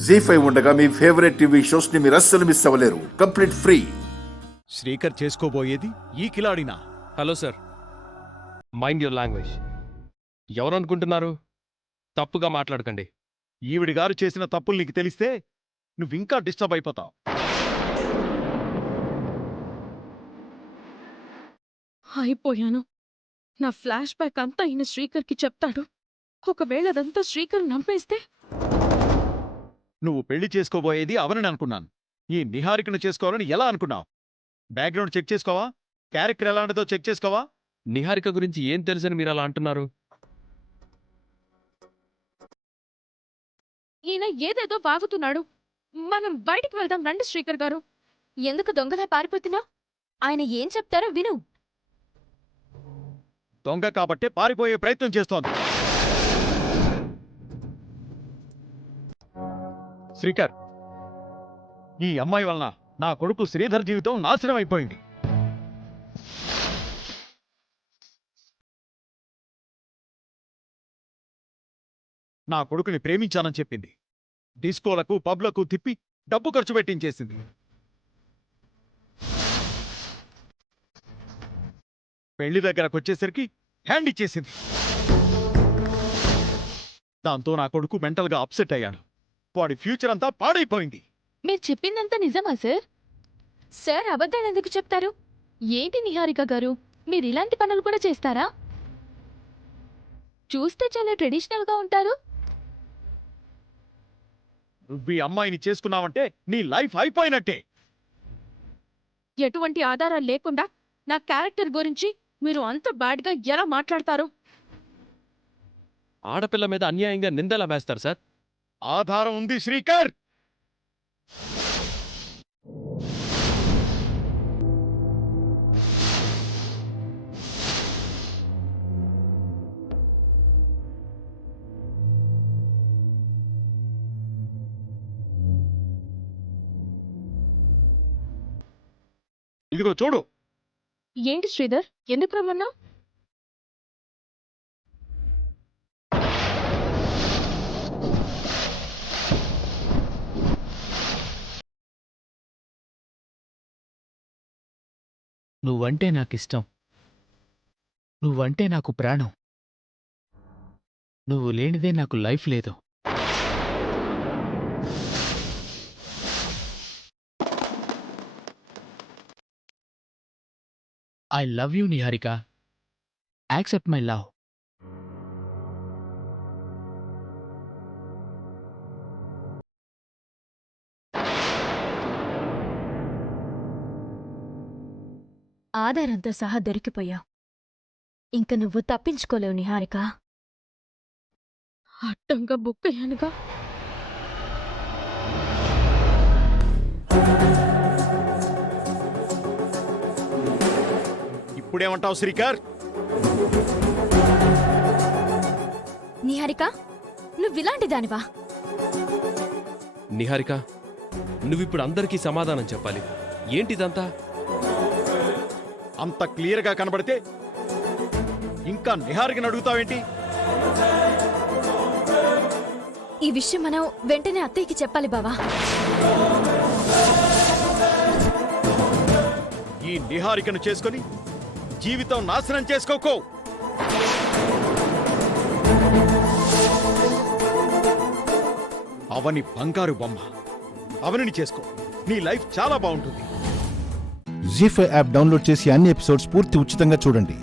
జీ5 ఉండగా మీ favourite TV shows ని మీరు అస్సలు మిస్ అవ్వలేరు. Complete free. శ్రీకర్ చేసుకోబోయేది ఈ కిలాడినా? Hello sir, mind your language. ఎవరనుకుంటున్నారు? తప్పుగా మాట్లాడకండి. ఈవిడి గారు చేసిన తప్పులు నీకు తెలిస్తే నువ్వింకా డిస్టర్బ్ అయిపోతావు. అయిపోయాను. నా ఫ్లాష్ బ్యాక్ అంతా ఈయన శ్రీకర్కి చెప్తాడు. ఒకవేళ అదంతా శ్రీకర్ నమ్మేస్తే? నువ్వు పెళ్లి చేసుకోబోయేది అవనని అనుకున్నాను. ఈ నిహారికను చేసుకోవాలని ఎలా అనుకున్నావు? బ్యాక్గ్రౌండ్ చెక్ చేసుకోవా? క్యారెక్టర్ ఎలాంటిదో చెక్ చేసుకోవా? నిహారిక గురించి ఏం తెలుసని మీరు అలా అంటున్నారు? ఈయన ఏదేదో వాగుతున్నాడు. మనం బయటికి వెళ్దాం రండి శ్రీకర్ గారు. ఎందుకు దొంగలా పారిపోతున్నావు? ఆయన ఏం చెప్తారో విను. దొంగ కాబట్టే పారిపోయే ప్రయత్నం చేస్తోంది. శ్రీకర్, ఈ అమ్మాయి వలన నా కొడుకు శ్రీధర్ జీవితం నాశనం అయిపోయింది. నా కొడుకుని ప్రేమించానని చెప్పింది. డిస్కోలకు పబ్లకు తిప్పి డబ్బు ఖర్చు పెట్టించేసింది. పెళ్లి దగ్గరకొచ్చేసరికి హ్యాండ్ ఇచ్చేసింది. దాంతో నా కొడుకు మెంటల్గా అప్సెట్ అయ్యాడు. వాడి ఫ్యూచర్ అంతా పాడైపోయింది. మీరు చెప్పిందంతా నిజమా సార్? సార్ అబద్ధాలు ఎందుకు చెప్తారు? ఏంటి నిహారిక గారు, మీరు ఇలాంటి పనులు కూడా చేస్తారా? చూస్తే చాలా ట్రెడిషనల్గా ఉంటారు. నువ్వు ఈ అమ్మాయిని చేసుకున్నావంటే నీ లైఫ్ అయిపోయినట్టే. ఎటువంటి ఆధారాలు లేకుండా నా క్యారెక్టర్ గురించి మీరు అంత బ్యాడ్గా ఎలా మాట్లాడతారు? ఆడపిల్ల మీద అన్యాయంగా నిందలా వేస్తారు సార్. ఆధారం ఉంది శ్రీకర్. ఇదిగో చూడు. ఏంటి శ్రీధర్, ఎందుకు రమ్మన్నా? నువ్వంటే నాకిష్టం. నువ్వంటే నాకు ప్రాణం. నువ్వు లేనిదే నాకు లైఫ్ లేదు. I love you Niharika. Accept my love. ఆధారంతో సహా దొరికిపోయావు. ఇంక నువ్వు తప్పించుకోలేవు నిహారిక. అడ్డంగా బుక్కయ్యానుగా. ఇప్పుడేమంటావు శ్రీకర్? నిహారిక, నువ్విలాంటి దానివా? నిహారిక, నువ్విప్పుడు అందరికీ సమాధానం చెప్పాలి. ఏంటిదంతా? అంత క్లియర్గా కనబడితే ఇంకా నిహారికని అడుగుతావేంటి? ఈ విషయం మనం వెంటనే అత్తయ్యకి చెప్పాలి బావా. ఈ నిహారికను చేసుకొని జీవితం నాశనం చేసుకోకో. అవని బంగారు బొమ్మ. అవనిని చేసుకో. నీ లైఫ్ చాలా బాగుంటుంది. జీ5 యాప్ డౌన్లోడ్ చేసి అన్ని ఎపిసోడ్స్ పూర్తి ఉచితంగా చూడండి.